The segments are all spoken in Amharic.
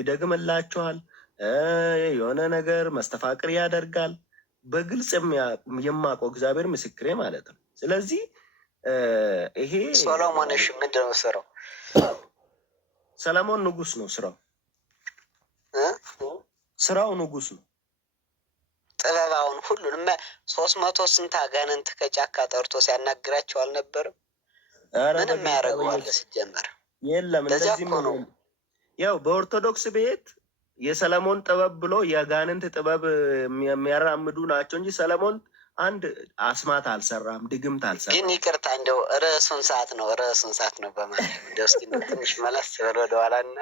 ይደግምላችኋል። የሆነ ነገር መስተፋቅር ያደርጋል። በግልጽ የማውቀው እግዚአብሔር ምስክሬ ማለት ነው። ስለዚህ ይሄ ሶሎሞን እሺ፣ ምንድን ነው ስራው? ሰለሞን ንጉስ ነው። ስራው ንጉስ ነው። ጥበባውን ሁሉንም 300 ስንት አጋንንት ከጫካ ጠርቶ ሲያናግራቸው አልነበርም? ምንም ያደርገዋል ሲጀመር የለም። እንደዚህ ነው። ያው በኦርቶዶክስ ቤት የሰለሞን ጥበብ ብሎ የአጋንንት ጥበብ የሚያራምዱ ናቸው እንጂ ሰለሞን አንድ አስማት አልሰራም፣ ድግምት አልሰራም። ግን ይቅርታ እንደው ርዕሱን ሰዓት ነው በማለት እንደው እስኪ ትንሽ መለስ በል ወደኋላና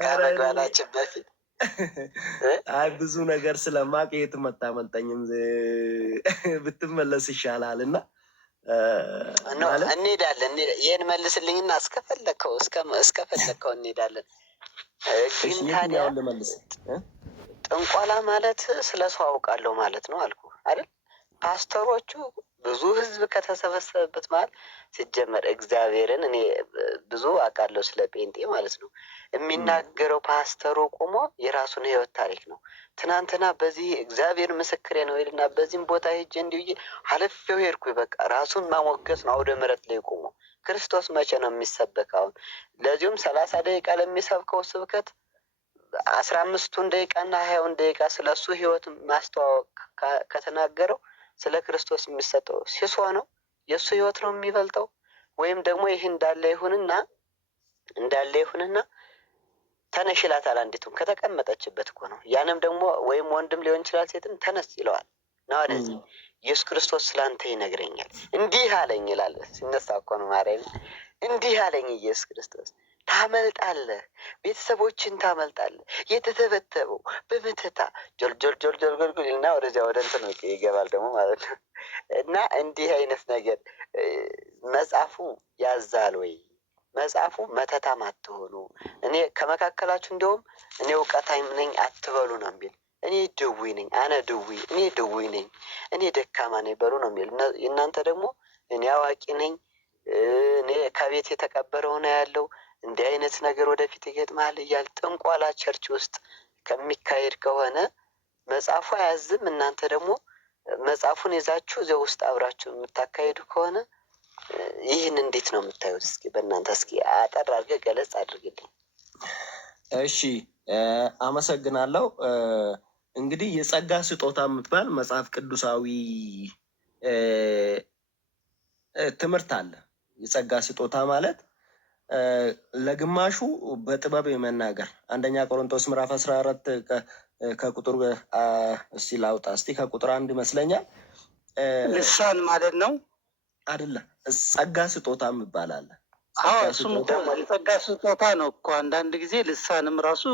ከመግባታችን በፊት አይ ብዙ ነገር ስለማቅ የትም አታመልጠኝም፣ ብትመለስ ይሻላል እና እንሄዳለን። ይህን መልስልኝና እስከፈለግከው እንሄዳለን። ግን ታዲያ ጥንቆላ ማለት ስለ ሰው አውቃለሁ ማለት ነው አልኩ አይደል? ፓስተሮቹ ብዙ ህዝብ ከተሰበሰበበት መሀል ሲጀመር እግዚአብሔርን እኔ ብዙ አውቃለሁ ስለ ጴንጤ ማለት ነው። የሚናገረው ፓስተሩ ቆሞ የራሱን ህይወት ታሪክ ነው። ትናንትና በዚህ እግዚአብሔር ምስክሬ ነው ይልና በዚህም ቦታ ሄጄ እንዲሁ ሀለፌው ሄድኩ። በቃ ራሱን ማሞገስ ነው። አውደ ምሕረት ላይ ቆሞ ክርስቶስ መቼ ነው የሚሰበክ? አሁን ለዚሁም 30 ደቂቃ ለሚሰብከው ስብከት 15ቱን ደቂቃና 20ውን ደቂቃ ስለ እሱ ህይወት ማስተዋወቅ ከተናገረው ስለ ክርስቶስ የሚሰጠው ሲሶ ነው? የእሱ ህይወት ነው የሚበልጠው? ወይም ደግሞ ይህ እንዳለ ይሁንና ተነሽ ይላታል። አንዲቱም ከተቀመጠችበት እኮ ነው። ያንም ደግሞ ወይም ወንድም ሊሆን ይችላል፣ ሴትም ተነስ ይለዋል። ና ወደዚህ ኢየሱስ ክርስቶስ ስላንተ ይነግረኛል። እንዲህ አለኝ ይላል። ሲነሳ እኮ ነው ማርያም። እንዲህ አለኝ ኢየሱስ ክርስቶስ፣ ታመልጣለህ፣ ቤተሰቦችን ታመልጣለህ። የተተበተበው በመተታ ጆልጆልጆልጆልጆል እና ወደዚያ ወደ እንትን ይገባል ደግሞ ማለት ነው። እና እንዲህ አይነት ነገር መጽሐፉ ያዛል ወይ? መጽሐፉ መተታም አትሆኑ፣ እኔ ከመካከላችሁ እንዲሁም እኔ እውቀታም ነኝ አትበሉ ነው የሚል። እኔ ድውይ ነኝ፣ እኔ ድውይ ነኝ፣ እኔ ደካማ ነኝ በሉ ነው የሚል። እናንተ ደግሞ እኔ አዋቂ ነኝ፣ እኔ ከቤት የተቀበረው ነው ያለው፣ እንዲህ አይነት ነገር ወደፊት ይገጥማል እያል ጥንቋላ ቸርች ውስጥ ከሚካሄድ ከሆነ መጽሐፉ አያዝም። እናንተ ደግሞ መጽሐፉን ይዛችሁ እዚያ ውስጥ አብራችሁ የምታካሄዱ ከሆነ ይህን እንዴት ነው የምታዩት? እስኪ በእናንተ እስኪ አጠር አድርገህ ገለጽ አድርግልኝ። እሺ፣ አመሰግናለሁ። እንግዲህ የጸጋ ስጦታ የምትባል መጽሐፍ ቅዱሳዊ ትምህርት አለ። የጸጋ ስጦታ ማለት ለግማሹ በጥበብ የመናገር አንደኛ ቆሮንቶስ ምዕራፍ 14 ከቁጥር እስቲ ላውጣ እስቲ ከቁጥር 1 ይመስለኛል። ልሳን ማለት ነው አይደለም? ጸጋ ስጦታ የሚባል አለ። እሱም የጸጋ ስጦታ ነው እኮ። አንዳንድ ጊዜ ልሳንም ራሱ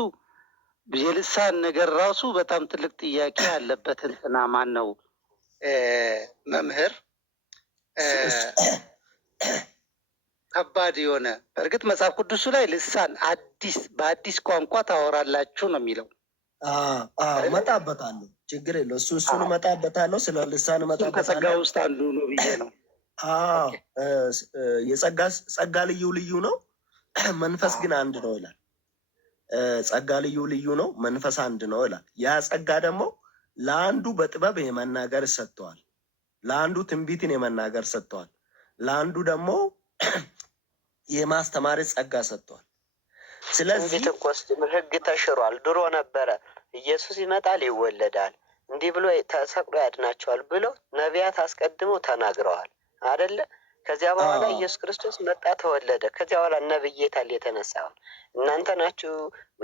የልሳን ነገር ራሱ በጣም ትልቅ ጥያቄ ያለበት እንትና ማን ነው መምህር ከባድ የሆነ በእርግጥ መጽሐፍ ቅዱሱ ላይ ልሳን በአዲስ ቋንቋ ታወራላችሁ ነው የሚለው። እመጣበታለሁ፣ ችግር የለው። እሱን እመጣበታለሁ። ስለ ልሳን እመጣበታለሁ። ከጸጋ ውስጥ አንዱ ነው ብዬ ነው። ጸጋ ልዩ ነው፣ መንፈስ ግን አንድ ነው ይላል። ጸጋ ልዩ ነው፣ መንፈስ አንድ ነው ይላል። ያ ጸጋ ደግሞ ለአንዱ በጥበብ የመናገር ሰጥተዋል፣ ለአንዱ ትንቢትን የመናገር ሰጥተዋል፣ ለአንዱ ደግሞ የማስተማር ጸጋ ሰጥተዋል። ስለዚህ ህግ ተሽሯል። ድሮ ነበረ ኢየሱስ ይመጣል ይወለዳል እንዲህ ብሎ ተሰቅሎ ያድናቸዋል ብለው ነቢያት አስቀድመው ተናግረዋል አደለ? ከዚያ በኋላ ኢየሱስ ክርስቶስ መጣ ተወለደ። ከዚያ በኋላ ነብዬታል የተነሳው እናንተ ናችሁ።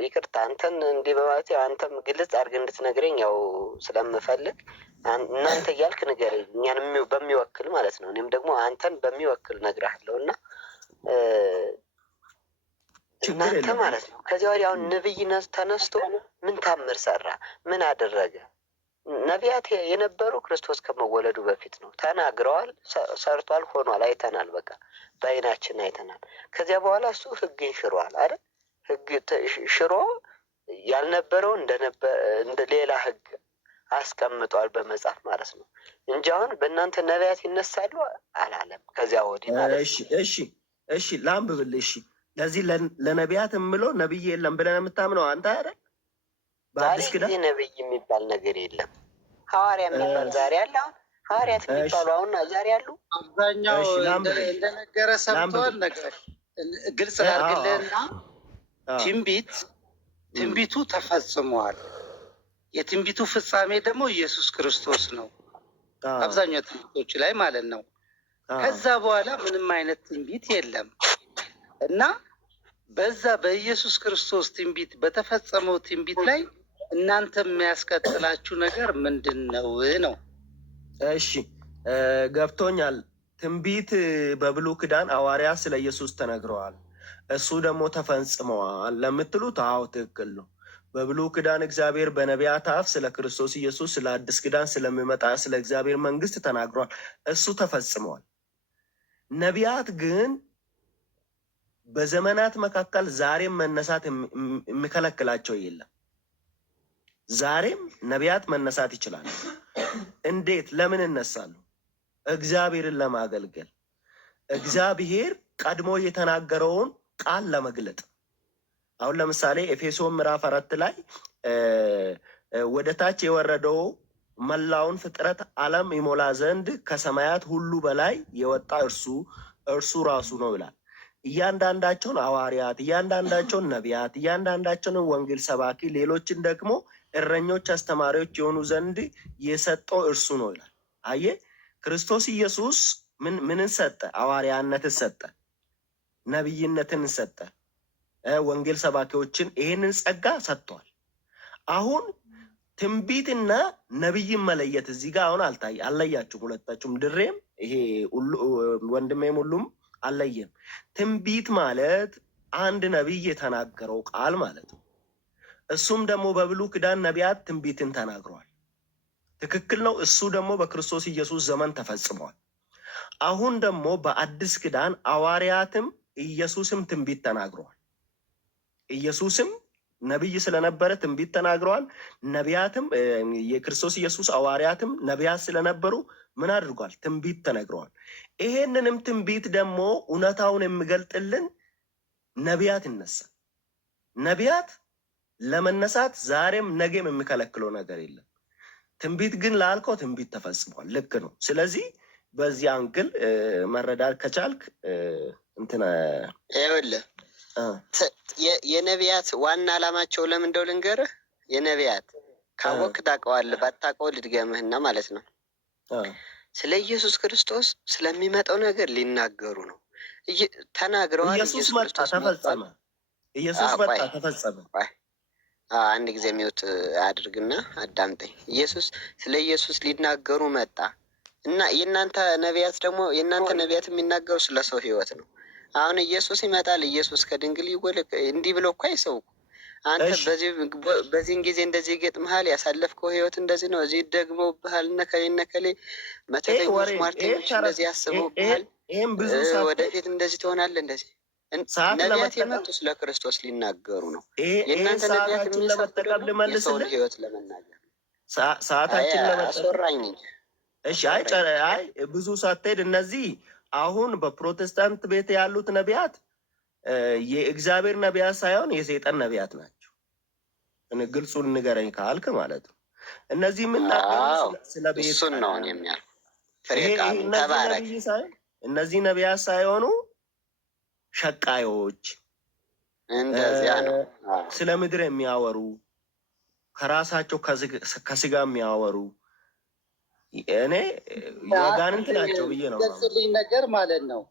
ይቅርታ አንተን እንዲህ በማለት አንተም ግልጽ አድርግ እንድትነግረኝ ያው ስለምፈልግ እናንተ እያልክ ንገረኝ፣ እኛን በሚወክል ማለት ነው። እኔም ደግሞ አንተን በሚወክል ነግርሃለሁ እና እናንተ ማለት ነው። ከዚያ ወዲያ አሁን ነብይ ተነስቶ ምን ታምር ሰራ? ምን አደረገ? ነቢያት የነበሩ ክርስቶስ ከመወለዱ በፊት ነው። ተናግረዋል፣ ሰርቷል፣ ሆኗል፣ አይተናል። በቃ በአይናችን አይተናል። ከዚያ በኋላ እሱ ህግን ሽሯል አይደል? ህግ ሽሮ ያልነበረው እንደ ሌላ ህግ አስቀምጧል በመጽሐፍ ማለት ነው እንጂ አሁን በእናንተ ነቢያት ይነሳሉ አላለም። ከዚያ ወዲህ ማለት ነው። እሺ ላንብብል። እሺ ለዚህ ለነቢያት የምለው ነብይ የለም ብለን የምታምነው አንተ አይደል? ዛሬ በአዲስ ጊዜ ኪዳን ነብይ የሚባል ነገር የለም። ሐዋርያ የሚባል ዛሬ አለ። አሁን ሐዋርያት የሚባሉ አሁን ዛሬ አሉ። አብዛኛው እንደነገረ ሰምተዋል። ነገር ግልጽ ላድርግልህና ትንቢቱ ተፈጽሟል። የትንቢቱ ፍጻሜ ደግሞ ኢየሱስ ክርስቶስ ነው። አብዛኛው ትንቢቶች ላይ ማለት ነው። ከዛ በኋላ ምንም አይነት ትንቢት የለም እና በዛ በኢየሱስ ክርስቶስ ትንቢት በተፈጸመው ትንቢት ላይ እናንተ የሚያስቀጥላችሁ ነገር ምንድን ነው ነው? እሺ ገብቶኛል። ትንቢት በብሉይ ኪዳን ሐዋርያት ስለ ኢየሱስ ተነግረዋል፣ እሱ ደግሞ ተፈጽመዋል ለምትሉት አዎ ትክክል ነው። በብሉይ ኪዳን እግዚአብሔር በነቢያት አፍ ስለ ክርስቶስ ኢየሱስ፣ ስለ አዲስ ኪዳን ስለሚመጣ ስለ እግዚአብሔር መንግስት ተናግሯል፣ እሱ ተፈጽመዋል። ነቢያት ግን በዘመናት መካከል ዛሬም መነሳት የሚከለክላቸው የለም። ዛሬም ነቢያት መነሳት ይችላሉ። እንዴት? ለምን እነሳሉ? እግዚአብሔርን ለማገልገል፣ እግዚአብሔር ቀድሞ የተናገረውን ቃል ለመግለጥ። አሁን ለምሳሌ ኤፌሶን ምዕራፍ 4 ላይ ወደ ታች የወረደው መላውን ፍጥረት ዓለም ይሞላ ዘንድ ከሰማያት ሁሉ በላይ የወጣ እርሱ ራሱ ነው ይላል። እያንዳንዳቸውን ሐዋርያት፣ እያንዳንዳቸውን ነቢያት፣ እያንዳንዳቸውን ወንጌል ሰባኪ፣ ሌሎችን ደግሞ እረኞች፣ አስተማሪዎች የሆኑ ዘንድ የሰጠው እርሱ ነው ይላል። አየ ክርስቶስ ኢየሱስ ምንን ሰጠ? ሐዋርያነትን ሰጠ፣ ነቢይነትን ሰጠ፣ ወንጌል ሰባኪዎችን ይሄንን ጸጋ ሰጥቷል። አሁን ትንቢትና ነቢይን መለየት እዚህ ጋር አሁን አልለያችሁም። ሁለታችሁም ድሬም ይሄ ወንድሜም ሁሉም አልለየም። ትንቢት ማለት አንድ ነቢይ የተናገረው ቃል ማለት ነው። እሱም ደግሞ በብሉይ ኪዳን ነቢያት ትንቢትን ተናግረዋል። ትክክል ነው። እሱ ደግሞ በክርስቶስ ኢየሱስ ዘመን ተፈጽሟል። አሁን ደግሞ በአዲስ ኪዳን ሐዋርያትም ኢየሱስም ትንቢት ተናግረዋል። ኢየሱስም ነቢይ ስለነበረ ትንቢት ተናግረዋል። ነቢያትም የክርስቶስ ኢየሱስ ሐዋርያትም ነቢያት ስለነበሩ ምን አድርጓል? ትንቢት ተነግረዋል። ይሄንንም ትንቢት ደግሞ እውነታውን የሚገልጥልን ነቢያት ይነሳል። ነቢያት ለመነሳት ዛሬም ነገም የሚከለክለው ነገር የለም። ትንቢት ግን ላልከው ትንቢት ተፈጽሟል። ልክ ነው። ስለዚህ በዚህ አንግል መረዳት ከቻልክ እንትን ይኸውልህ የነቢያት ዋና ዓላማቸው ለምን እንደው ልንገርህ። የነቢያት ካወቅ ታውቀዋለህ፣ ባታውቀው ልድገምህና ማለት ነው። ስለ ኢየሱስ ክርስቶስ ስለሚመጣው ነገር ሊናገሩ ነው። ተናግረዋል። ኢየሱስ መጣ፣ ተፈጸመ። ኢየሱስ መጣ፣ ተፈጸመ። አንድ ጊዜ ሚውት አድርግና አዳምጠኝ። ስለ ኢየሱስ ሊናገሩ መጣ እና የእናንተ ነቢያት የሚናገሩ ስለ ሰው ህይወት ነው። አሁን ኢየሱስ ይመጣል። ኢየሱስ ከድንግል ይወለድ እንዲህ ብሎ እኮ አይሰውኩ። አንተ በዚህን ጊዜ እንደዚህ ይገጥምሃል፣ ያሳለፍከው ህይወት እንደዚህ ነው፣ እዚህ ደግመውብሃል፣ ነከሌ መተተኞች፣ ሟርተኞች እንደዚህ ያስበውብሃል፣ ወደፊት እንደዚህ ትሆናለህ። እንደዚህ ነቢያት የመጡ ስለ ክርስቶስ ሊናገሩ ነው። የእናንተ ነቢያት የሚሰብከው የሰውን ህይወት ለመናገር ሰዓታችን አስወራኝ እንጂ። እሺ፣ አይ ብዙ ሳትሄድ እነዚህ አሁን በፕሮቴስታንት ቤት ያሉት ነቢያት የእግዚአብሔር ነቢያት ሳይሆን የሰይጣን ነቢያት ናቸው። ግልጹን ንገረኝ ካልክ ማለት ነው። እነዚህ የምናገሩ ስለ ቤት ነው የሚያል ተባረክ። እነዚህ ነቢያት ሳይሆኑ ሸቃዮች፣ እንደዚያ ነው። ስለ ምድር የሚያወሩ ከራሳቸው ከስጋ የሚያወሩ እኔ የጋንንት ናቸው ብዬ ነው ገጽልኝ ነገር ማለት ነው።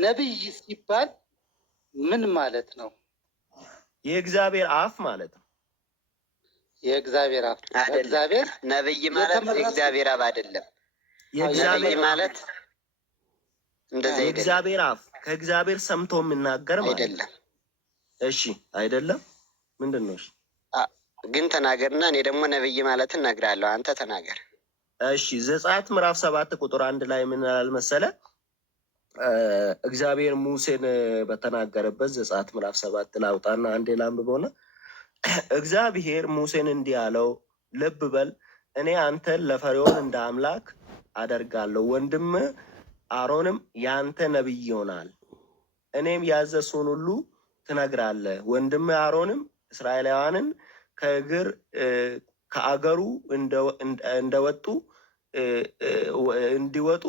ነቢይ ሲባል ምን ማለት ነው? የእግዚአብሔር አፍ ማለት ነው። የእግዚአብሔር አፍ እግዚአብሔር ነቢይ ማለት የእግዚአብሔር አፍ አይደለም። የእግዚአብሔር ማለት እንደዚህ የእግዚአብሔር አፍ ከእግዚአብሔር ሰምቶ የሚናገር ማለት አይደለም። እሺ፣ አይደለም። ምንድን ነው? ግን ተናገርና እኔ ደግሞ ነቢይ ማለት እነግርሃለሁ። አንተ ተናገር። እሺ፣ ዘጸአት ምዕራፍ 7 ቁጥር 1 ላይ ምን ይላል መሰለ? እግዚአብሔር ሙሴን በተናገረበት ዘጸአት ምዕራፍ 7 ላውጣና አንዴ ላንብበውና እግዚአብሔር ሙሴን እንዲህ አለው፣ ልብ በል እኔ አንተን ለፈርዖን እንደ አምላክ አደርጋለሁ፣ ወንድም አሮንም ያንተ ነቢይ ይሆናል። እኔም ያዘዝሁን ሁሉ ትነግራለህ። ወንድም አሮንም እስራኤላውያንን ከአገሩ እንደወጡ እንዲወጡ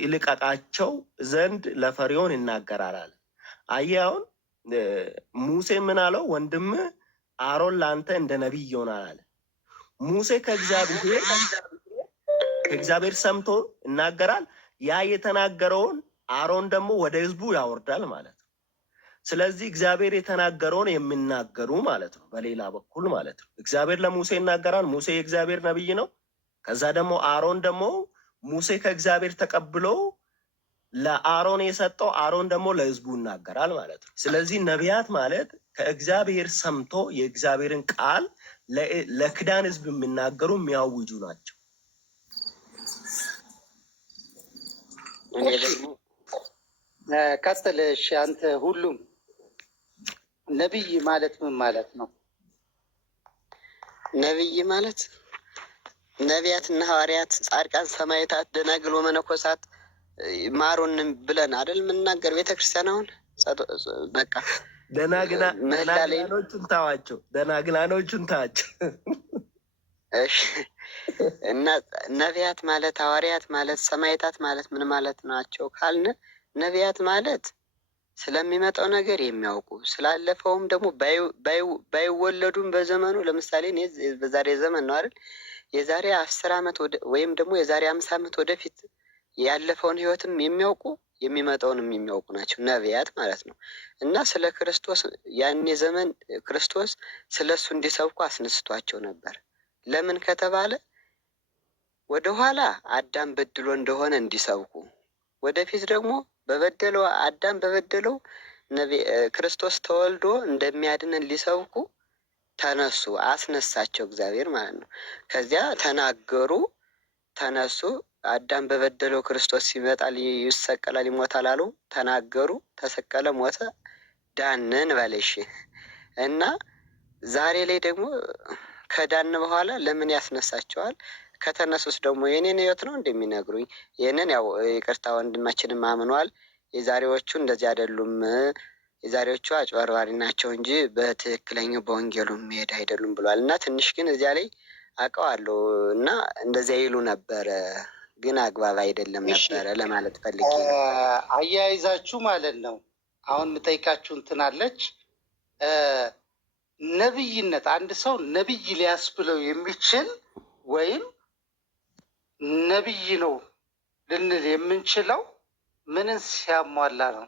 ይልቀቃቸው ዘንድ ለፈርዖን ይናገራል አለ። አየህ አሁን ሙሴ ምን አለው? ወንድም አሮን ለአንተ እንደ ነቢይ ይሆናል አለ። ሙሴ ከእግዚአብሔር ሰምቶ ይናገራል። ያ የተናገረውን አሮን ደግሞ ወደ ህዝቡ ያወርዳል ማለት ነው። ስለዚህ እግዚአብሔር የተናገረውን የሚናገሩ ማለት ነው። በሌላ በኩል ማለት ነው እግዚአብሔር ለሙሴ ይናገራል። ሙሴ የእግዚአብሔር ነቢይ ነው። ከዛ ደግሞ አሮን ደግሞ ሙሴ ከእግዚአብሔር ተቀብሎ ለአሮን የሰጠው አሮን ደግሞ ለህዝቡ ይናገራል ማለት ነው። ስለዚህ ነቢያት ማለት ከእግዚአብሔር ሰምቶ የእግዚአብሔርን ቃል ለክዳን ህዝብ የሚናገሩ የሚያውጁ ናቸው። ቀጥል። እሺ አንተ ሁሉም ነቢይ ማለት ምን ማለት ነው? ነቢይ ማለት ነቢያትና ሐዋርያት፣ ጻድቃን፣ ሰማዕታት፣ ደናግል ወመነኮሳት ማሩንም ብለን አይደል የምናገር ቤተክርስቲያን። አሁን በቃ ደናግላኖቹን ታዋቸው፣ ደናግላኖቹን ታዋቸው። እሺ እና ነቢያት ማለት ሐዋርያት ማለት ሰማዕታት ማለት ምን ማለት ናቸው ካልን፣ ነቢያት ማለት ስለሚመጣው ነገር የሚያውቁ ስላለፈውም ደግሞ ባይወለዱም በዘመኑ ለምሳሌ እኔ በዛሬ ዘመን ነው አይደል የዛሬ 10 ዓመት ወይም ደግሞ የዛሬ 50 ዓመት ወደፊት ያለፈውን ህይወትም የሚያውቁ የሚመጣውንም የሚያውቁ ናቸው ነቢያት ማለት ነው። እና ስለ ክርስቶስ ያኔ ዘመን ክርስቶስ ስለ እሱ እንዲሰብኩ አስነስቷቸው ነበር። ለምን ከተባለ ወደኋላ አዳም በድሎ እንደሆነ እንዲሰብኩ፣ ወደፊት ደግሞ በበደለው አዳም በበደለው ክርስቶስ ተወልዶ እንደሚያድነን ሊሰብኩ ተነሱ፣ አስነሳቸው እግዚአብሔር ማለት ነው። ከዚያ ተናገሩ፣ ተነሱ። አዳም በበደለው ክርስቶስ ይመጣል፣ ይሰቀላል፣ ይሞታል አሉ። ተናገሩ፣ ተሰቀለ፣ ሞተ፣ ዳንን በለሽ እና ዛሬ ላይ ደግሞ ከዳን በኋላ ለምን ያስነሳቸዋል? ከተነሱስ ደግሞ የኔን ህይወት ነው እንደሚነግሩኝ። ይህንን ያው ይቅርታ ወንድማችንም አምኗል። የዛሬዎቹ እንደዚህ አይደሉም፣ የዛሬዎቹ አጭበርባሪ ናቸው እንጂ በትክክለኛው በወንጌሉ የሚሄድ አይደሉም ብሏል። እና ትንሽ ግን እዚያ ላይ አውቀዋለሁ እና እንደዚያ ይሉ ነበረ፣ ግን አግባብ አይደለም ነበረ ለማለት ፈልጌ ነው። አያይዛችሁ ማለት ነው። አሁን የምጠይቃችሁ እንትን አለች። ነብይነት አንድ ሰው ነብይ ሊያስብለው የሚችል ወይም ነብይ ነው ልንል የምንችለው ምንን ሲያሟላ ነው?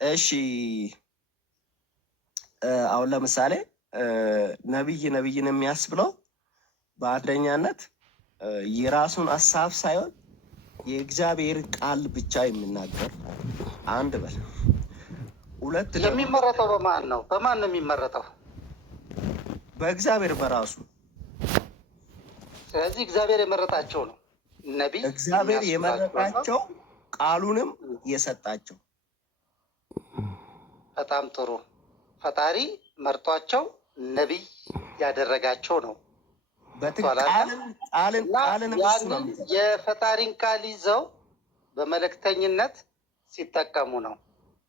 እሺ አሁን ለምሳሌ ነብይን የሚያስብለው በአንደኛነት የራሱን ሀሳብ ሳይሆን የእግዚአብሔር ቃል ብቻ የሚናገር አንድ በል። ሁለት የሚመረጠው በማን ነው? በማን ነው የሚመረጠው? በእግዚአብሔር በራሱ። ስለዚህ እግዚአብሔር የመረጣቸው ነው ነቢይ። እግዚአብሔር የመረጣቸው ቃሉንም የሰጣቸው። በጣም ጥሩ። ፈጣሪ መርጧቸው ነቢይ ያደረጋቸው ነው። ያንን የፈጣሪን ቃል ይዘው በመልእክተኝነት ሲጠቀሙ ነው።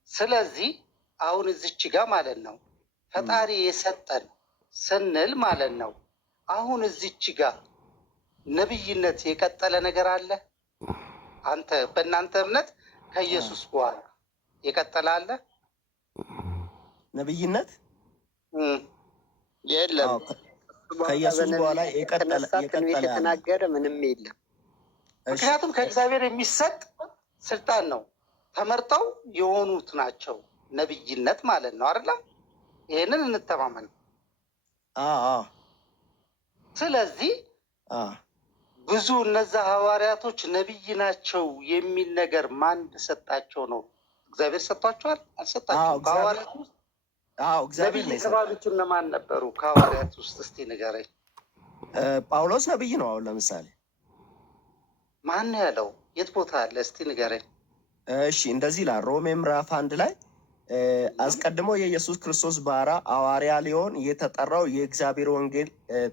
ስለዚህ አሁን እዚች ጋር ማለት ነው ፈጣሪ የሰጠን ስንል ማለት ነው። አሁን እዚች ጋር ነቢይነት የቀጠለ ነገር አለ? አንተ በእናንተ እምነት ከኢየሱስ በኋላ የቀጠለ አለ ነቢይነት? የለም። ከኢየሱስ በኋላ የቀጠለ የተናገረ ምንም የለም። ምክንያቱም ከእግዚአብሔር የሚሰጥ ስልጣን ነው። ተመርጠው የሆኑት ናቸው ነቢይነት ማለት ነው አይደለም? ይህንን እንተማመን። ስለዚህ ብዙ እነዛ ሐዋርያቶች ነቢይ ናቸው የሚል ነገር ማን ሰጣቸው ነው? እግዚአብሔር ሰጥቷቸዋል? አልሰጣቸውም? ከሐዋርያት ውስጥ ነቢይ የተባሉት እነማን ነበሩ? ከሐዋርያት ውስጥ እስቲ ንገረኝ። ጳውሎስ ነቢይ ነው። አሁን ለምሳሌ ማን ያለው? የት ቦታ አለ? እስቲ ንገረኝ። እሺ እንደዚህ ይላል ሮሜ ምዕራፍ 1 ላይ አስቀድሞ የኢየሱስ ክርስቶስ ባሪያ ሐዋርያ ሊሆን የተጠራው የእግዚአብሔር ወንጌል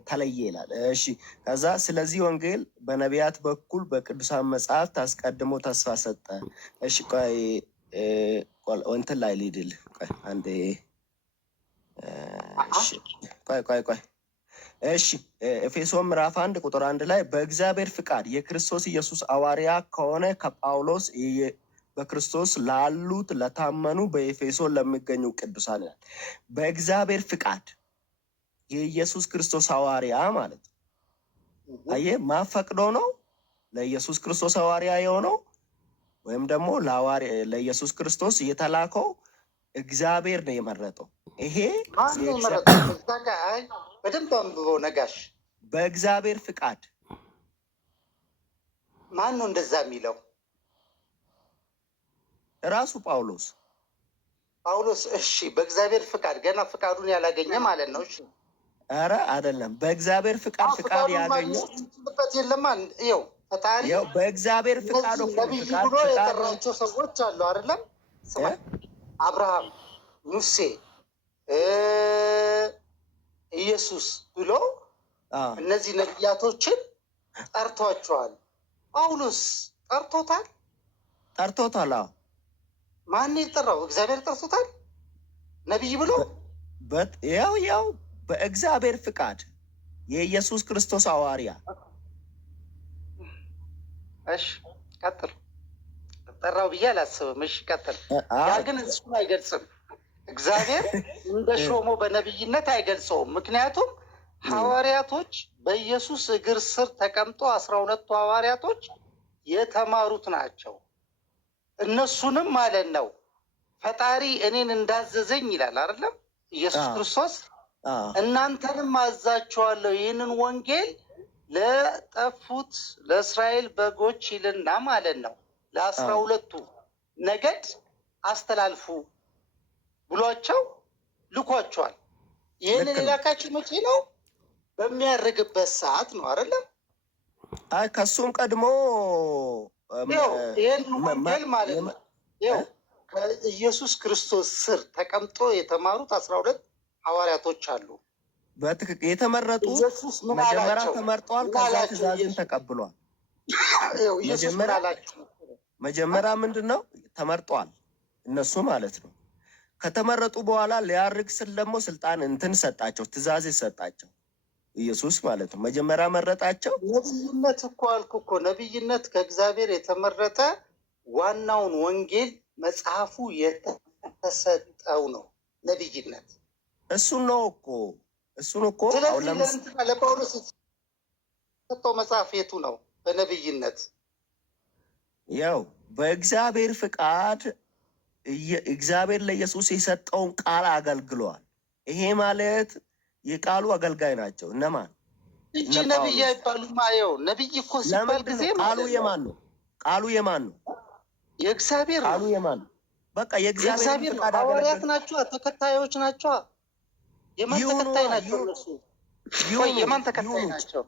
ተለየ ይላል። እሺ ከዛ ስለዚህ ወንጌል በነቢያት በኩል በቅዱሳን መጽሐፍት አስቀድሞ ተስፋ ሰጠ። እሺ ቆይ እንትን ላይ ሊድል አንዴ ቆይ እሺ ኤፌሶን ምዕራፍ 1 ቁጥር 1 ላይ በእግዚአብሔር ፍቃድ የክርስቶስ ኢየሱስ ሐዋርያ ከሆነ ከጳውሎስ በክርስቶስ ላሉት ለታመኑ በኤፌሶን ለሚገኙ ቅዱሳን ይላል። በእግዚአብሔር ፍቃድ የኢየሱስ ክርስቶስ ሐዋርያ ማለት አየህ፣ ማፈቅዶ ነው ለኢየሱስ ክርስቶስ ሐዋርያ የሆነው ወይም ደግሞ ለኢየሱስ ክርስቶስ የተላከው እግዚአብሔር ነው የመረጠው። ይሄ በደንብ አንብበው ነጋሽ። በእግዚአብሔር ፍቃድ ማን ነው እንደዛ የሚለው? ራሱ ጳውሎስ። እሺ በእግዚአብሔር ፍቃድ ገና ፍቃዱን ያላገኘ ማለት ነው። እሺ ኧረ አይደለም፣ በእግዚአብሔር ፍቃድ ያገኘው የለማ። ይኸው ፈጣሪ በእግዚአብሔር ፍቃድ ነቢይ ብሎ የጠራቸው ሰዎች አሉ አይደለም? አብርሃም፣ ሙሴ፣ ኢየሱስ ብሎ እነዚህ ነቢያቶችን ጠርቷቸዋል። ጳውሎስ ጠርቶታል። ማን የጠራው? እግዚአብሔር ጠርቶታል ነቢይ ብሎ። ያው በእግዚአብሔር ፍቃድ የኢየሱስ ክርስቶስ ሐዋርያ። እሺ ቀጥል። ጠራው ብዬ አላስብም። እሺ ቀጥል። ያ ግን እሱን አይገልጽም። እግዚአብሔር እንደ ሾሞ በነቢይነት አይገልጸውም። ምክንያቱም ሐዋርያቶች በኢየሱስ እግር ስር ተቀምጦ 12ቱ ሐዋርያቶች የተማሩት ናቸው። እነሱንም ማለት ነው ፈጣሪ እኔን እንዳዘዘኝ ይላል አይደለም ኢየሱስ ክርስቶስ። እናንተንም አዛቸዋለሁ ይህንን ወንጌል ለጠፉት ለእስራኤል በጎች ይልና ማለት ነው ለ12ቱ ነገድ አስተላልፉ ብሏቸው ልኳቸዋል። ይህንን የላካቸው መቼ ነው? በሚያርግበት ሰዓት ነው አይደለም? አይ ከሱም ቀድሞ ይህን ወንጌል ማለት ነው ከኢየሱስ ክርስቶስ ስር ተቀምጦ የተማሩት 12 ሐዋርያቶች አሉ። በትክክል የተመረጡ መጀመሪያ ተመርጧል። ከዛ ትእዛዝን ተቀብሏል። መጀመሪያ ምንድን ነው ተመርጧል፣ እነሱ ማለት ነው። ከተመረጡ በኋላ ሊያርግ ስል ደግሞ ስልጣን እንትን ሰጣቸው፣ ትእዛዝ ሰጣቸው ኢየሱስ ማለት ነው። መጀመሪያ መረጣቸው። ነቢይነት እኮ አልኩ እኮ ነቢይነት ከእግዚአብሔር የተመረጠ ዋናውን ወንጌል መጽሐፉ የተሰጠው ነው ነቢይነት። እሱን እኮ ስለዚህ ለጳውሎስ የተሰጠው መጽሐፍ የቱ ነው? በነቢይነት ያው በእግዚአብሔር ፍቃድ እግዚአብሔር ለኢየሱስ የሰጠውን ቃል አገልግለዋል። ይሄ ማለት የቃሉ አገልጋይ ናቸው። እነማን እንጂ ነቢይ አይባሉም። አየው ነቢይ እኮ ሲባል ጊዜ ቃሉ የማን ነው? የእግዚአብሔር ቃሉ የማን ነው? በቃ የእግዚአብሔር ፍቃድ ሐዋርያት ናቸው፣ ተከታዮች ናቸው። የማን ተከታይ ናቸው እነሱ? የማን ተከታይ ናቸው?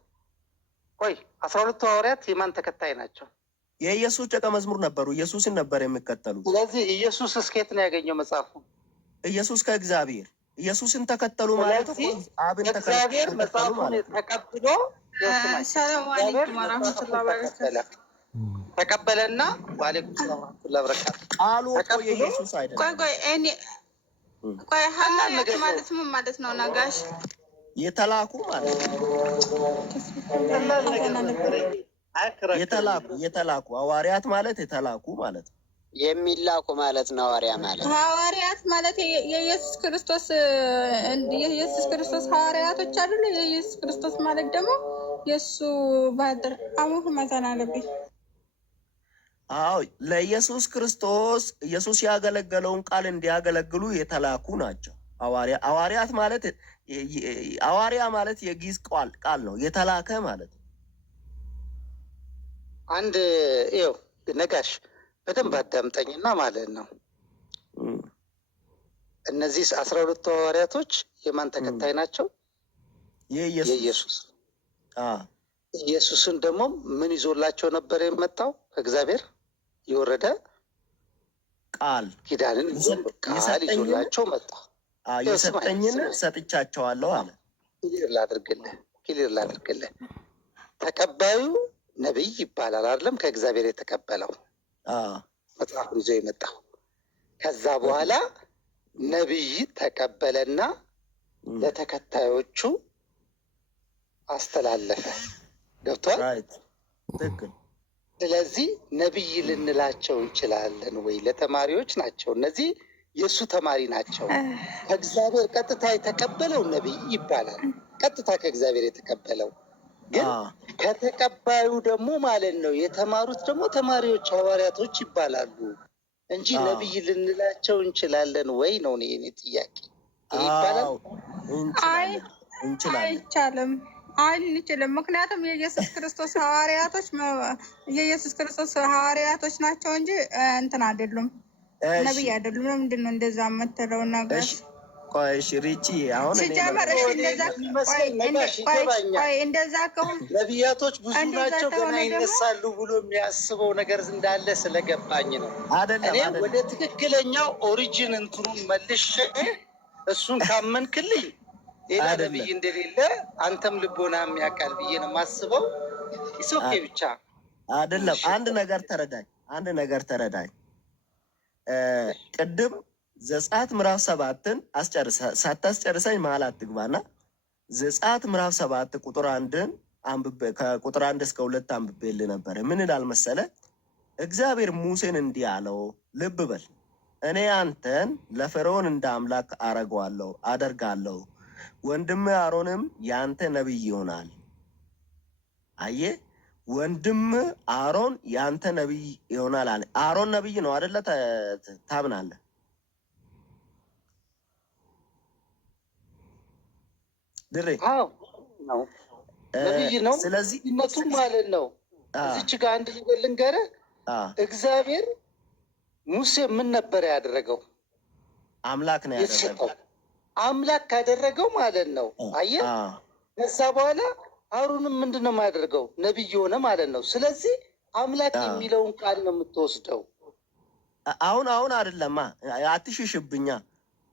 12ቱ ሐዋርያት የማን ተከታይ ናቸው? የኢየሱስ ደቀ መዝሙር ነበሩ። ኢየሱስን ነበር የሚከተሉት። ስለዚህ ኢየሱስ እስከየት ነው ያገኘው መጽሐፉ? ኢየሱስ ከእግዚአብሔር። ኢየሱስን ተከተሉ ማለት አብን እግዚአብሔር መጽሐፉን ተቀብሎ ተቀበለና ዋሌኩም ሰላም ወበረካቱ ቃሉ እኮ የኢየሱስ አይደለም። ቆይ ሐዋርያት ማለት ምን ማለት ነው? ነጋሽ የተላኩ ማለት የተላኩ ሐዋርያት ማለት የተላኩ ማለት ነው። የሚላኩ ማለት ነው። ሐዋርያት ማለት የኢየሱስ ክርስቶስ ሐዋርያቶች አይደሉ? የኢየሱስ ክርስቶስ ማለት ደግሞ የእሱ ባድር አሙህ መዘን አለብኝ። አዎ ለኢየሱስ ክርስቶስ ኢየሱስ ያገለገለውን ቃል እንዲያገለግሉ የተላኩ ናቸው። ሐዋርያት ማለት ሐዋርያ ማለት የግዕዝ ቃል ነው፣ የተላከ ማለት ነው። አንድ ይኸው ነጋሽ በደንብ አዳምጠኝና ማለት ነው እነዚህ 12ቱ ሐዋርያቶች የማን ተከታይ ናቸው? የኢየሱስ። ኢየሱስን ደግሞ ምን ይዞላቸው ነበር የመጣው? ከእግዚአብሔር የወረደ ቃል ኪዳንን ቃል ይዞላቸው መጣ። የሰጠኝን ሰጥቻቸዋለሁ አለ። ክሊር ላድርግልህ። ተቀባዩ ነቢይ ይባላል አይደለም? ከእግዚአብሔር የተቀበለው መጽሐፉን ይዞ የመጣው። ከዛ በኋላ ነቢይ ተቀበለና ለተከታዮቹ አስተላለፈ። ገብቷል? ስለዚህ ነቢይ ልንላቸው እንችላለን ወይ? ለተማሪዎች ናቸው እነዚህ፣ የእሱ ተማሪ ናቸው። ከእግዚአብሔር ቀጥታ የተቀበለው ነቢይ ይባላል። ቀጥታ ከእግዚአብሔር የተቀበለው ግን ከተቀባዩ ደግሞ ማለት ነው የተማሩት ደግሞ ተማሪዎች ሐዋርያቶች ይባላሉ እንጂ ነቢይ ልንላቸው እንችላለን ወይ ነው የእኔ ጥያቄ። ይህ ይባላል? አይቻልም፣ አንችልም። ምክንያቱም የኢየሱስ ክርስቶስ ሐዋርያቶች ናቸው እንጂ እንትን አይደሉም፣ ነቢይ አይደሉም። ለምንድን ነው እንደዛ የምትለው ነገር? ቆይሽ ሪቺ አሁን ሲጀመር እንደዛ ከሆነ ነቢያቶች ብዙ ናቸው ገና ይነሳሉ ብሎ የሚያስበው ነገር እንዳለ ስለገባኝ ነው። እኔ ወደ ትክክለኛው ኦሪጂን እንትኑን መልሼ እሱን ካመንክልኝ ሌላ ነቢይ እንደሌለ አንተም ልቦና የሚያውቃል ብዬ ነው የማስበው። ኢሶኬ ብቻ አይደለም። አንድ ነገር ተረዳኝ። ቅድም ዘጸአት ምዕራፍ 7ን ሳታስጨርሰኝ መሀል አትግባና ዘጸአት ምዕራፍ 7 ቁጥር 1ን ከቁጥር 1 እስከ 2 አንብቤልህ ነበረ። ምን ይላል መሰለ? እግዚአብሔር ሙሴን እንዲህ አለው፣ ልብ በል፣ እኔ አንተን ለፈርዖን እንደ አምላክ አደርጋለሁ፣ ወንድም አሮንም ያንተ ነቢይ ይሆናል። አየህ፣ ወንድም አሮን ያንተ ነቢይ ይሆናል አለ። አሮን ነቢይ ነው አይደለ? ታምናለህ? ድሬ ነው ነቢይ ነው። ስለዚህ እነቱም ማለት ነው። እዚች ጋር አንድ ነገር ልንገርህ። እግዚአብሔር ሙሴ ምን ነበር ያደረገው? አምላክ ነው ያደረገው። አምላክ ካደረገው ማለት ነው። አየህ፣ ከዛ በኋላ አሮንም ምንድን ነው የማያደርገው? ነቢይ ሆነ ማለት ነው። ስለዚህ አምላክ የሚለውን ቃል ነው የምትወስደው። አሁን አይደለማ፣ አትሽሽብኛ።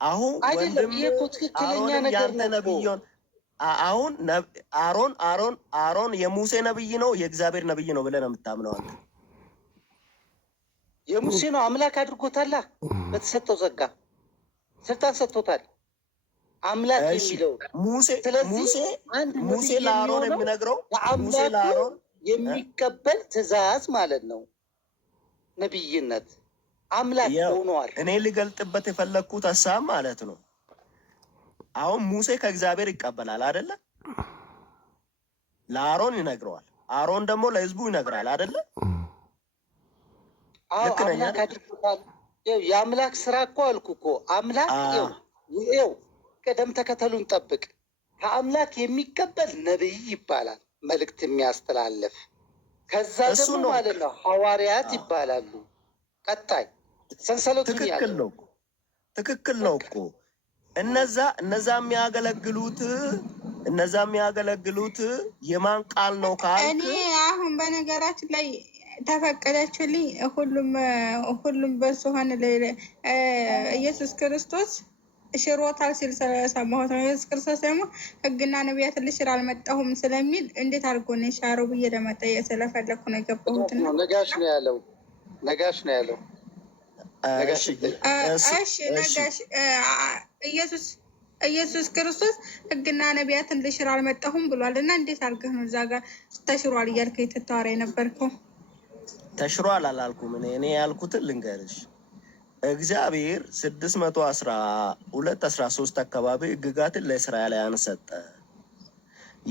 አሁን አይደለም፣ ይሄ እኮ ትክክለኛ ነገር ነው። አሁን አሮን የሙሴ ነብይ ነው የእግዚአብሔር ነብይ ነው ብለህ ነው የምታምነው አንተ? የሙሴ ነው። አምላክ አድርጎታላ። በተሰጠው ጸጋ ስልጣን ሰጥቶታል አምላክ የሚለው ሙሴ ለአሮን የሚነግረው ለአምላኩ የሚቀበል ትእዛዝ ማለት ነው። ነብይነት አምላክ ሆኗል። እኔ ልገልጥበት የፈለግኩት ሀሳብ ማለት ነው። አሁን ሙሴ ከእግዚአብሔር ይቀበላል አይደለ? ለአሮን ይነግረዋል። አሮን ደግሞ ለህዝቡ ይነግራል አይደለ? አምላክ አድርጎታል። የአምላክ ስራ እኮ አልኩ እኮ አምላክ ይኸው ቅደም ተከተሉን ጠብቅ። ከአምላክ የሚቀበል ነቢይ ይባላል፣ መልእክት የሚያስተላልፍ። ከዛ ደግሞ ማለት ነው ሐዋርያት ይባላሉ። ቀጣይ ሰንሰለቱ ትክክል ነው እኮ እነዛ የሚያገለግሉት የማን ቃል ነው ካልክ፣ እኔ አሁን በነገራችን ላይ ተፈቀደችልኝ ሁሉም በሱ ሆነ። ኢየሱስ ክርስቶስ ሽሮታል ሲል ስለሰማሁት ነው። ኢየሱስ ክርስቶስ ደግሞ ሕግና ነቢያትን ልሽር አልመጣሁም ስለሚል እንዴት አድርጎ ነው የሻረው ብዬ ለመጠየቅ ስለፈለግኩ ነው የገባሁት። ነጋሽ ነው ያለው። እሺ ነጋሽ ኢየሱስ ክርስቶስ ሕግና ነቢያትን ልሽር አልመጣሁም ብሏል። እና እንዴት አድርገህ ነው እዛ ጋር ተሽሯል እያልክ የተታወራ የነበርከው? ተሽሯል አላልኩም። እኔ ያልኩትን ልንገርሽ። እግዚአብሔር 612-13 አካባቢ ሕግጋትን ለእስራኤላውያን ሰጠ።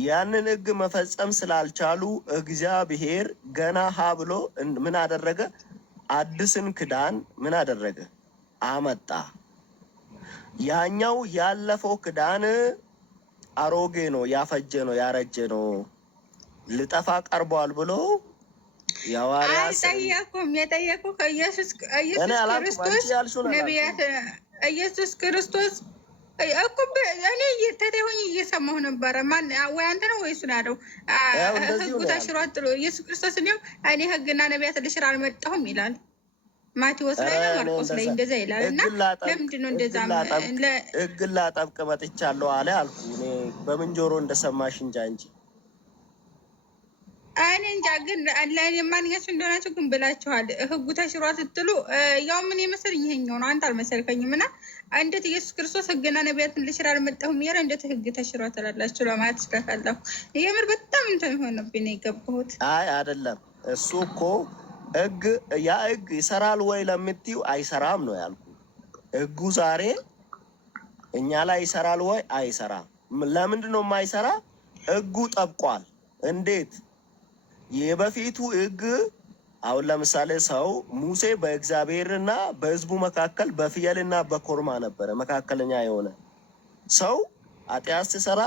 ያንን ሕግ መፈጸም ስላልቻሉ እግዚአብሔር ገና ብሎ ምን አደረገ? አዲስን ክዳን ምን አደረገ? አመጣ። ያኛው ያለፈው ክዳን አሮጌ ነው፣ ያፈጀ ነው፣ ያረጀ ነው፣ ልጠፋ ቀርቧል ብሎ አልጠየኩም። የጠየኩህ ኢየሱስ ክርስቶስ ነቢያት ኢየሱስ ክርስቶስ እኮ እኔ ተተሆኝ እየሰማሁ ነበረ። ማን ወይ አንተ ነው ወይ እሱ ነው ያለው? ሕጉ ተሽሯል ጥሎ ኢየሱስ ክርስቶስ እንዲያው እኔ ሕግና ነቢያት ልሽር አልመጣሁም ይላል። ማቴዎስ ላይ ነው ማርቆስ ላይ እንደዛ ይላል። እና ለምንድን ነው እንደዛ ህግን ላጠብቅ መጥቻለሁ አለ አልኩ እኔ በምን ጆሮ እንደሰማሽ እንጂ እኔ እንጃ። ግን ለእኔ ማንኛችሁ እንደሆናችሁ ግን ብላችኋል። ህጉ ተሽሯል ስትሉ ያው ምን የመሰለኝ ይሄኛው ነው። አንተ አልመሰልከኝም። እና እንዴት ኢየሱስ ክርስቶስ ህግና ነቢያትን ልሽር አልመጣሁም እያለ እንዴት ህግ ተሽሯል ትላላችሁ ለማለት ስለፈለኩ የምር በጣም እንትን ሆነብኝ ነው የገባሁት። አይ አይደለም እሱ እኮ ህግ ያ ህግ ይሰራል ወይ ለምትዩ አይሰራም ነው ያልኩ። ህጉ ዛሬ እኛ ላይ ይሰራል ወይ አይሰራም? ለምንድን ነው የማይሰራ? ህጉ ጠብቋል። እንዴት የበፊቱ ህግ አሁን ለምሳሌ ሰው ሙሴ በእግዚአብሔርና በህዝቡ መካከል በፍየልና በኮርማ ነበረ መካከለኛ የሆነ ሰው ኃጢአት ሲሰራ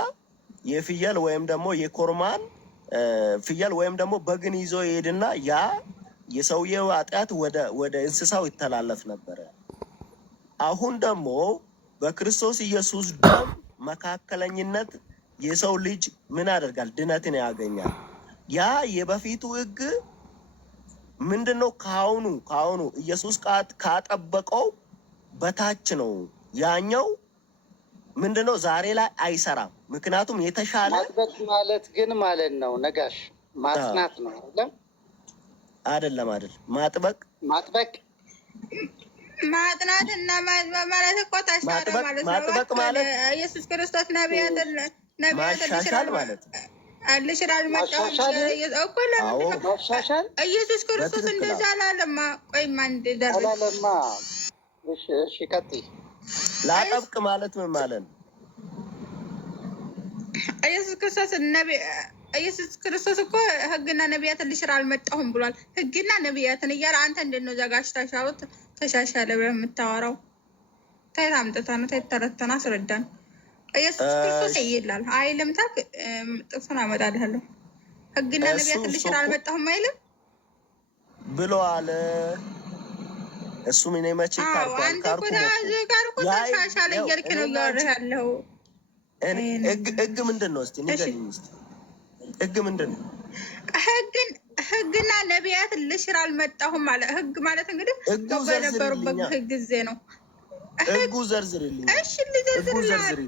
የፍየል ወይም ደግሞ የኮርማን ፍየል ወይም ደግሞ በግን ይዞ ይሄድና ያ የሰውየው ኃጢአት ወደ እንስሳው ይተላለፍ ነበረ። አሁን ደግሞ በክርስቶስ ኢየሱስ ደም መካከለኝነት የሰው ልጅ ምን ያደርጋል? ድነትን ያገኛል። ያ የበፊቱ ህግ ምንድነው? ካሁኑ ኢየሱስ ካጠበቀው በታች ነው። ያኛው ምንድነው? ዛሬ ላይ አይሰራም። ምክንያቱም የተሻለ ማጥበቅ ማለት ግን ማለት ነው ነጋሽ ማጽናት ነው አይደለም? ማጥበቅ ማጥናት እና ማለት እኮ ታሻለ ማለት ነው። ማጥበቅ ማለት ኢየሱስ ክርስቶስ ነቢያትን ማሻሻል ማለት ነው። አልሽራል ማሻሻል እኮ ለማሻሻል ኢየሱስ ክርስቶስ እንደዛ አላለማ። ቆይማ እንደዛለማ። እሺ ቀጥይ። ላጠብቅ ማለት ምን ማለት ነው? ኢየሱስ ክርስቶስ እኮ ህግና ነቢያትን ልሽር አልመጣሁም ብሏል። ህግና ነቢያትን እያለ አንተ እንዴት ነው ዘጋሽ ታሻሩት ተሻሻለ ብለህ የምታወራው? ታይት አምጥተህ ነው ታይተረተና አስረዳን። ኢየሱስ ክርስቶስ ይላል አይልም? ታክ ጥቅሱን አመጣልሃለሁ። ህግና ነቢያትን ልሽር አልመጣሁም አይልም ብለዋል። እሱ ምን መቼ ታርቋል? ተሻሻለ እያልክ ነው እያወራህ ያለው። ህግ ምንድን ነው? እስኪ ንገሪኝ። እስኪ ህግ ምንድን ነው? ህግና ነቢያትን ልሽር አልመጣሁም ማለት ህግ ማለት እንግዲህ በነበሩበት ጊዜ ነው። ህጉ ዘርዝርልኝ። እሺ ልዘርዝር።